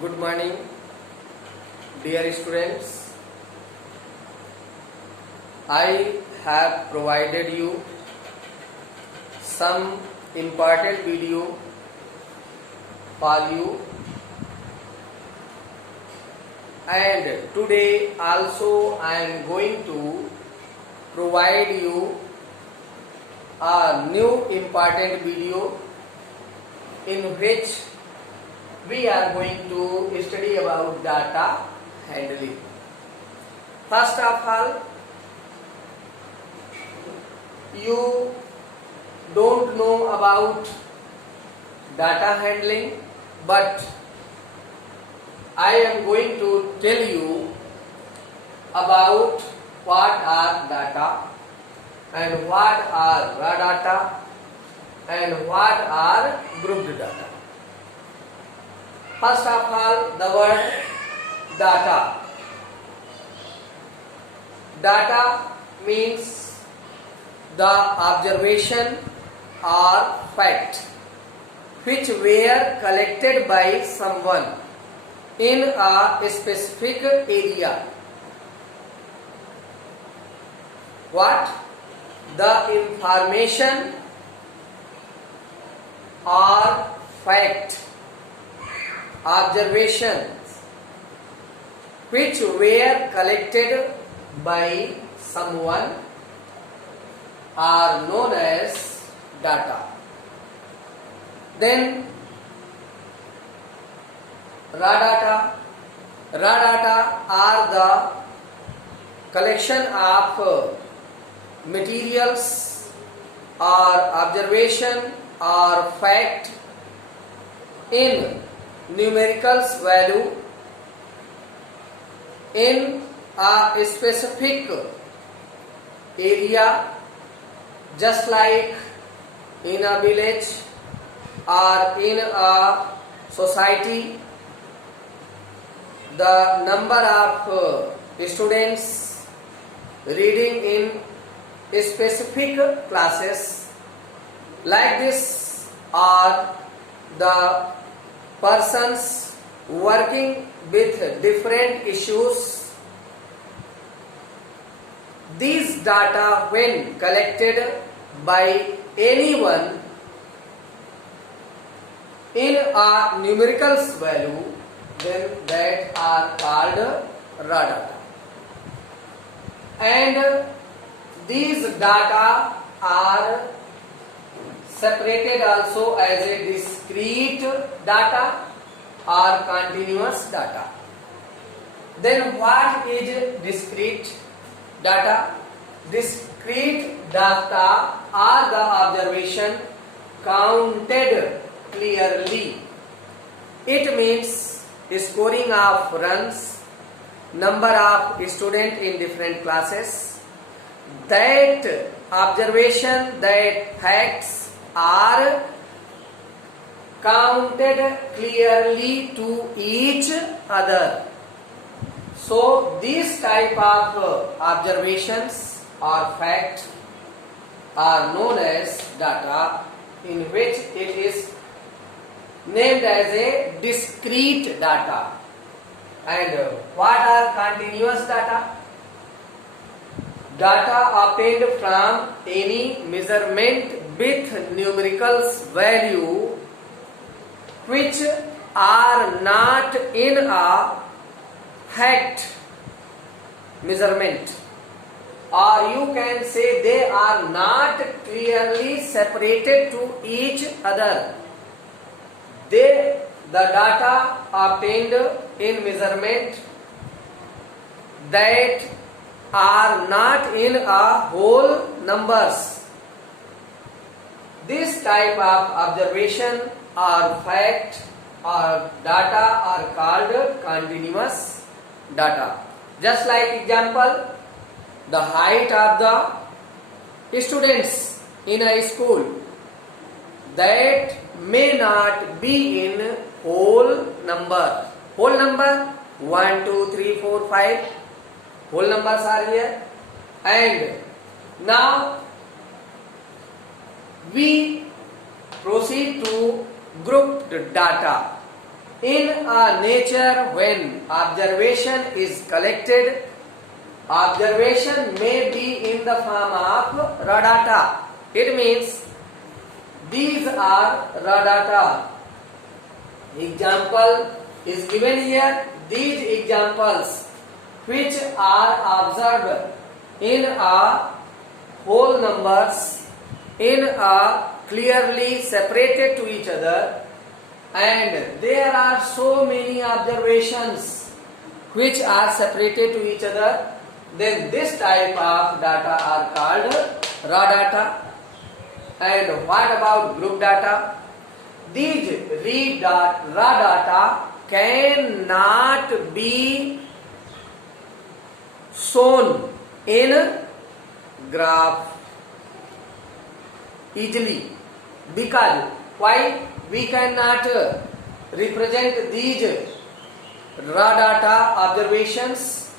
Good morning, dear students. I have provided you some important video for you, and today also I am going to provide you a new important video in which we are going to study about data handling. First of all, you don't know about data handling, but I am going to tell you about what are data and what are raw data and what are grouped data. First of all, the word data. Data means the observation or fact which were collected by someone in a specific area. What? The information or fact, observations which were collected by someone are known as data. Then raw data. Raw data are the collection of materials or observation or fact in numericals value in a specific area, just like in a village or in a society. The number of students reading in specific classes, like this, are the persons working with different issues. These data, when collected by anyone in a numericals value, then that are called raw data. And these data are separated also as a discrete data or continuous data. Then what is discrete data? Discrete data are the observation counted clearly. It means scoring of runs, number of students in different classes. That observation, that facts are counted clearly to each other. So these type of observations or facts are known as data, in which it is named as a discrete data. And what are continuous data? Data obtained from any measurement with numericals value which are not in a fact measurement, or you can say they are not clearly separated to each other. The data obtained in measurement that are not in a whole numbers. This type of observation or fact or data are called continuous data. Just like example, the height of the students in a school, that may not be in whole number. Whole number 1, 2, 3, 4, 5. Whole numbers are here. And now we proceed to grouped data. In a nature, when observation is collected, observation may be in the form of raw data. It means these are raw data. Example is given here. These examples which are observed in a whole numbers in a clearly separated to each other, and there are so many observations which are separated to each other, then this type of data are called raw data. And what about group data? These raw data cannot be shown in graph easily. Because why we cannot represent these raw data observations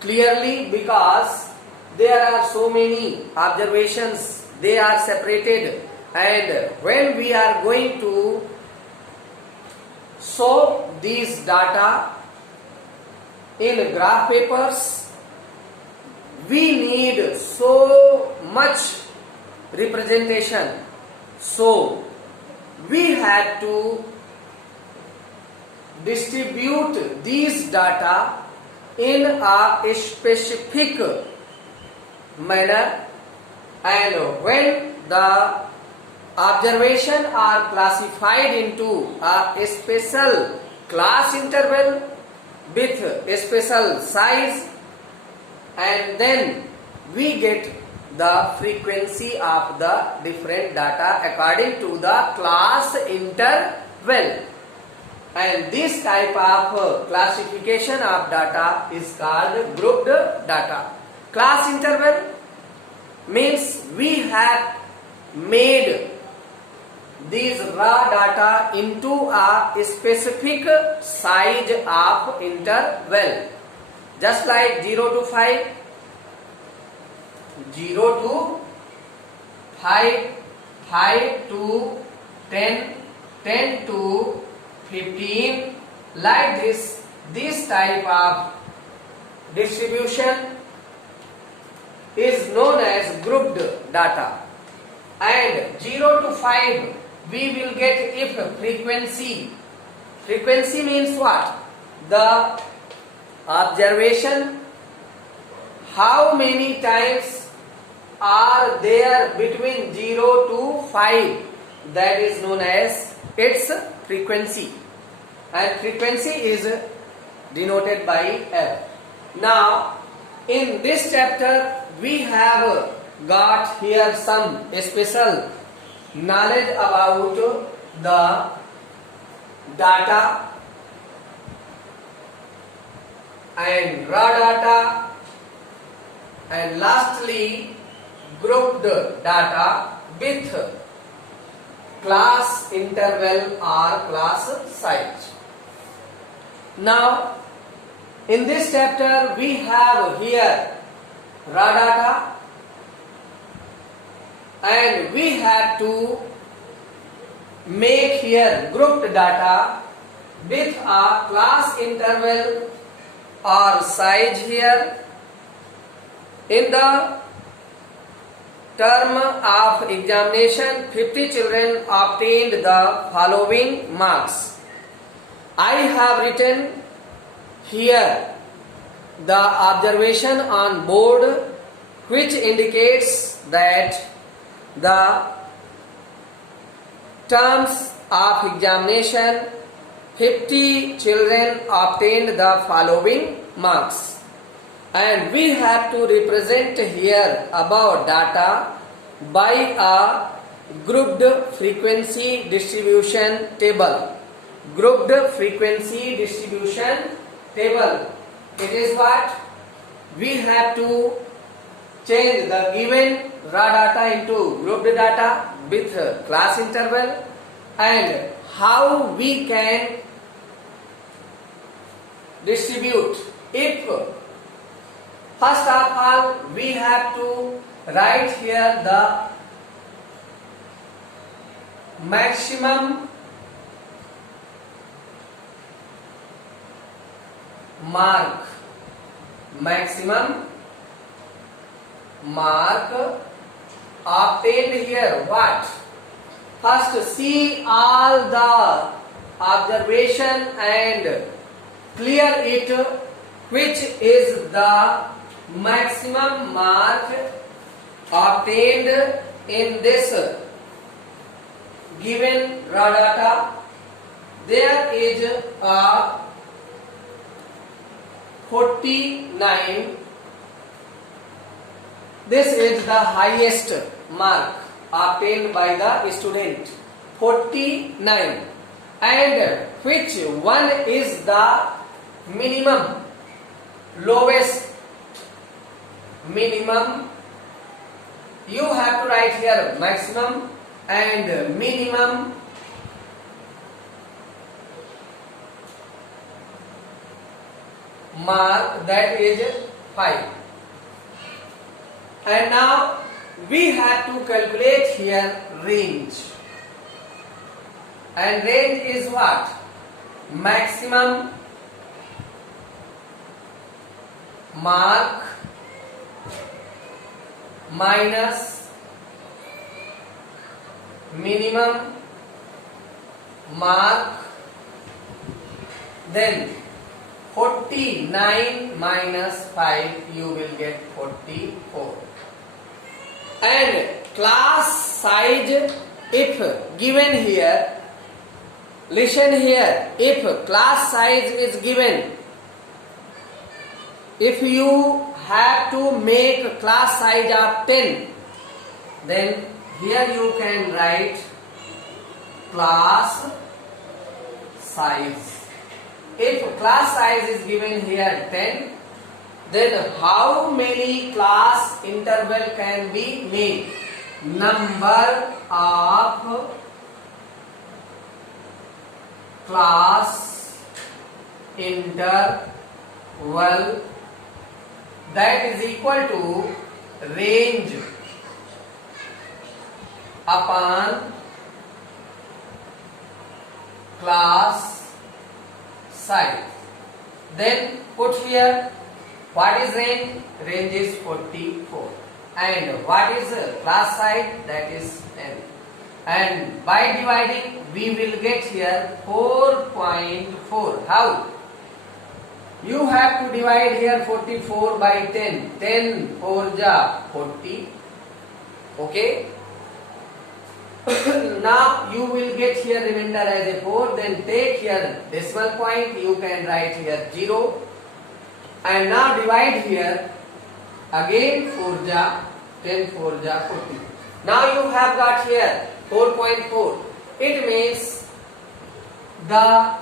clearly? Because there are so many observations, they are separated, and when we are going to show these data in graph papers, we need so much representation, so we had to distribute these data in a specific manner, and when the observation are classified into a special class interval with a special size, and then we get the frequency of the different data according to the class interval. And this type of classification of data is called grouped data. Class interval means we have made these raw data into a specific size of interval, just like 0 to 5, 0 to 5, 5 to 10, 10 to 15, like this. This type of distribution is known as grouped data. And 0 to 5 we will get if frequency. Frequency means what? The observation, how many times are there between 0 to 5, that is known as its frequency, and frequency is denoted by F. Now in this chapter we have got here some special knowledge about the data and raw data, and lastly grouped data with class interval or class size. Now in this chapter we have here raw data, and we have to make here grouped data with a class interval or size here. In the term of examination, 50 children obtained the following marks. I have written here the observation on board which indicates that the terms of examination, 50 children obtained the following marks, and we have to represent here about data by a grouped frequency distribution table. Grouped frequency distribution table. It is what? We have to change the given raw data into grouped data with class interval, and how we can distribute. If first of all we have to write here the maximum mark. Maximum mark obtained here. What? First, see all the observation and clear it. Which is the maximum mark obtained in this given raw data? There is a 49. This is the highest mark obtained by the student, 49. And which one is the minimum, lowest? Minimum, you have to write here maximum and minimum. Mark, that is 5. And now we have to calculate here range. And range is what? Maximum mark minus minimum mark, then 49 minus 5, you will get 44. And class size, if given here, listen here, if class size is given, if you have to make class size of 10, then here you can write class size. If class size is given here 10, then how many class interval can be made? Number of class interval, that is equal to range upon class size. Then put here, what is range? Range is 44. And what is class size? That is 10. And by dividing, we will get here 4.4. How? You have to divide here 44 by 10. 10 4 ja 40. Okay. Now you will get here remainder as a 4. Then take here decimal point. You can write here 0. And now divide here again 4 ja 10 4 ja 40. Now you have got here 4.4. It means the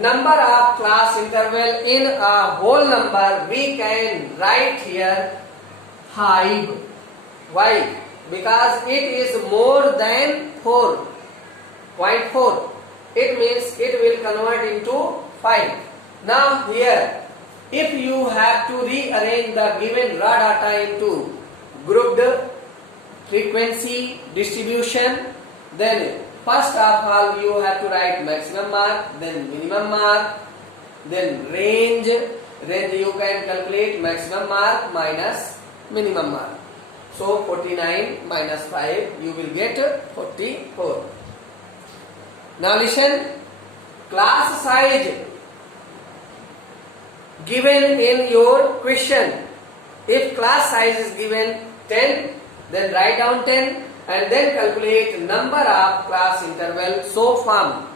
number of class interval in a whole number we can write here 5. Why? Because it is more than 4.4. It means it will convert into 5. Now here, if you have to rearrange the given raw data into grouped frequency distribution, then first of all you have to write maximum mark, then minimum mark, then range. Range you can calculate maximum mark minus minimum mark. So 49 minus 5, you will get 44. Now listen, class size given in your question. If class size is given 10, then write down 10 and then calculate number of class interval. So form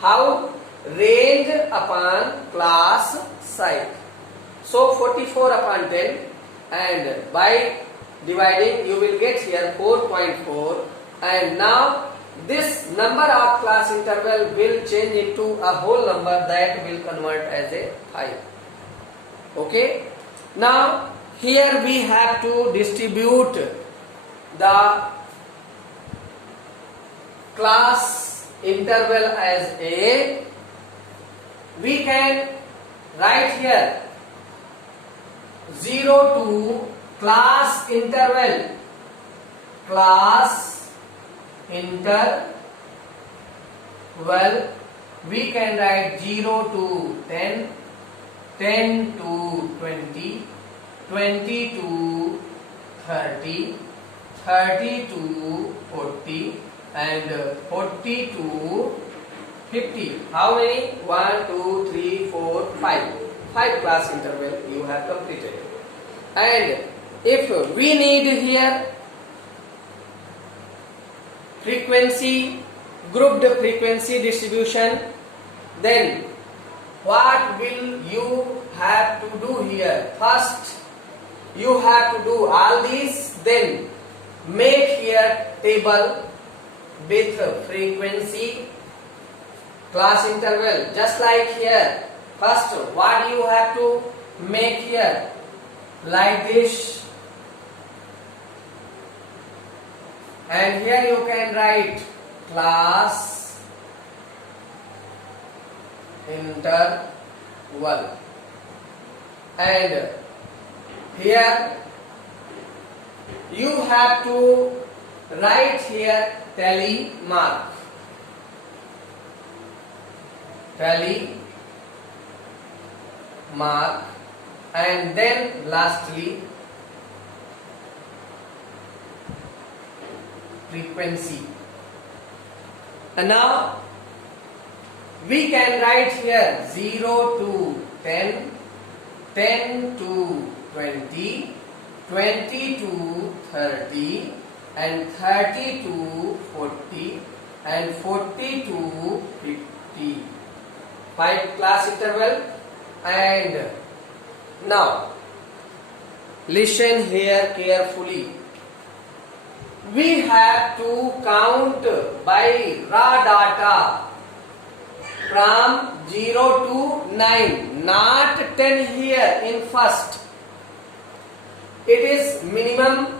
how? Range upon class size. So 44 upon 10, and by dividing you will get here 4.4. And now this number of class interval will change into a whole number that will convert as a 5. Okay. Now here we have to distribute the class interval as a. We can write here 0 to class interval. Class interval, we can write 0 to 10, 10 to 20, 20 to 30, 30 to 40, and 40 to 50. How many? 1, 2, 3, 4, 5. 5 class interval you have completed. And if we need here frequency, grouped frequency distribution, then what will you have to do here? First, you have to do all these, then make here table with frequency, class interval, just like here. First, what you have to make here? Like this, and here you can write class interval, and here you have to write here tally mark, and then lastly frequency. And now we can write here 0 to 10, 10 to 20, 20 to 30, and 30 to 40, and 40 to 50. 5 class interval. And now listen here carefully. We have to count by raw data from 0 to 9, not 10 here in first. It is minimum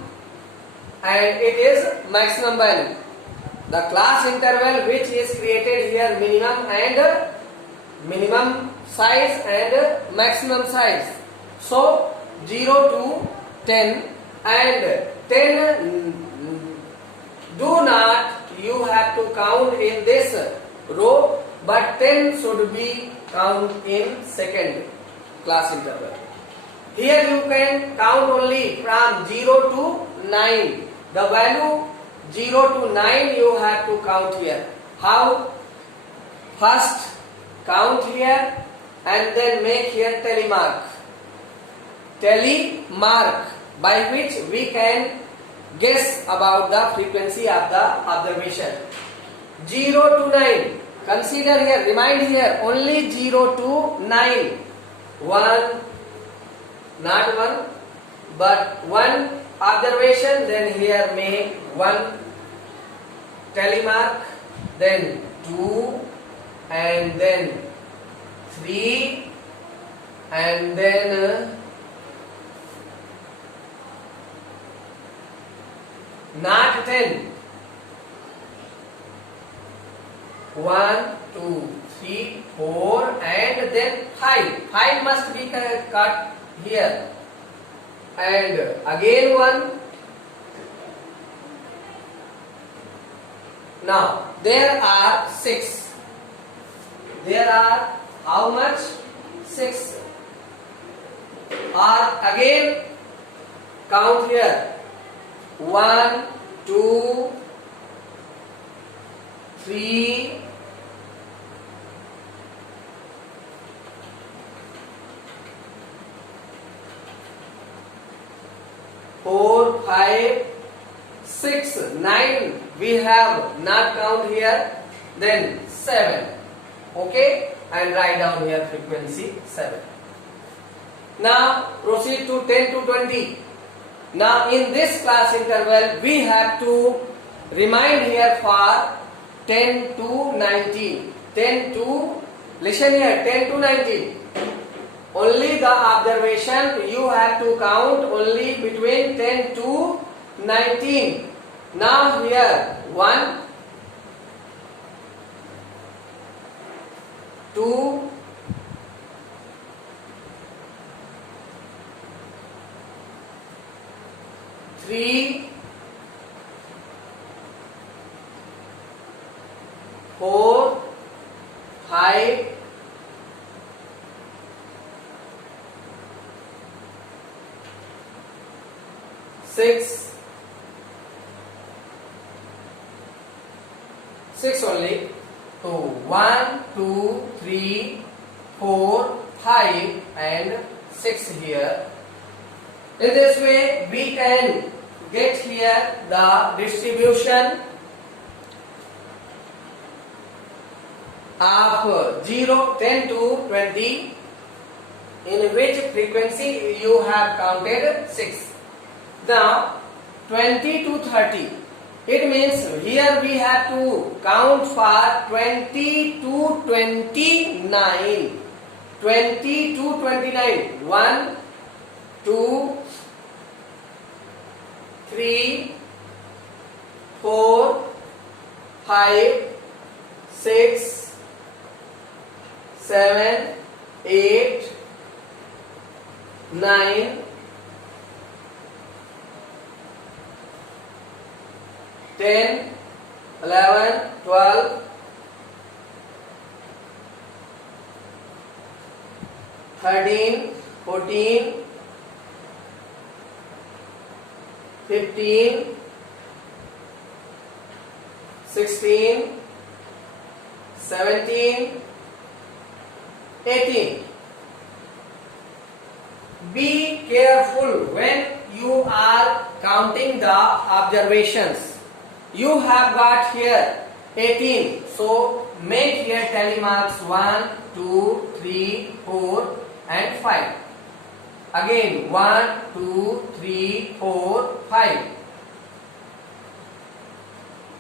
and it is maximum value. The class interval which is created here, minimum size and maximum size. So 0 to 10, and 10 do not you have to count in this row, but 10 should be count in second class interval. Here you can count only from 0 to 9. The value 0 to 9 you have to count here. How? First count here and then make here tally mark, by which we can guess about the frequency of the observation. 0 to 9. Consider here, remind here, only 0 to 9. 1, not 1, but 1 observation, then here make 1 tally mark, then 2, and then 3, and then not 10. 1, 2, 3, 4, and then 5. 5 must be cut here. And again 1. Now there are 6. There are how much? 6. Or again count here. 1, 2, 3, 4, 5, 6, 9 we have not count here, then 7. Okay, and write down here frequency 7. Now proceed to 10 to 20. Now in this class interval we have to remind here for 10 to 19. 10 to, listen here, 10 to 19. Only the observation you have to count only between 10 to 19. Now here 1, 2, 3, 4, 5, 6, 6 only. So 1, 2, 3, 4, 5 and 6 here. In this way we can get here the distribution of 0, 10 to 20, in which frequency you have counted 6. Now 20 to 30, it means here we have to count for 20 to 29. 20 to 29. 1, 2, 3, 4, 5, 6, 7, 8, 9, 10, 11, 12, 13, 14, 15, 16, 17, 18. Be careful when you are counting the observations. You have got here 18, so make here tally marks 1, 2, 3, 4 and 5. Again 1, 2, 3, 4, 5.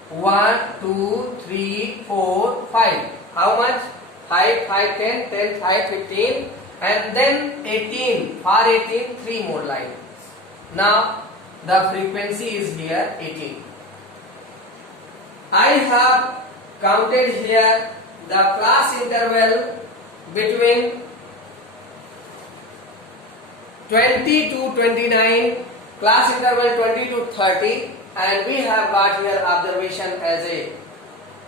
1, 2, 3, 4, 5. How much? 5, 5, 10, 10, 5, 15 and then 18. For 18, 3 more lines. Now the frequency is here 18. I have counted here the class interval between 20 to 29, class interval 20 to 30, and we have got here observation as a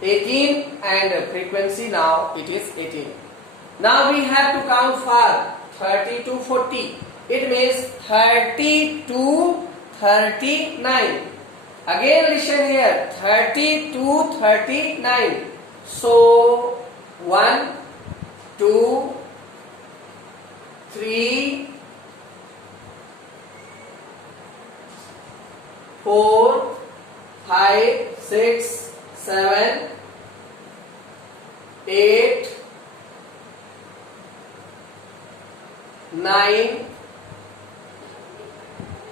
18 and frequency now it is 18. Now we have to count for 30 to 40. It means 30 to 39. Again listen here, 30 to 39. So 1, 2, 3, 4, 5, 6, 7, 8, 9,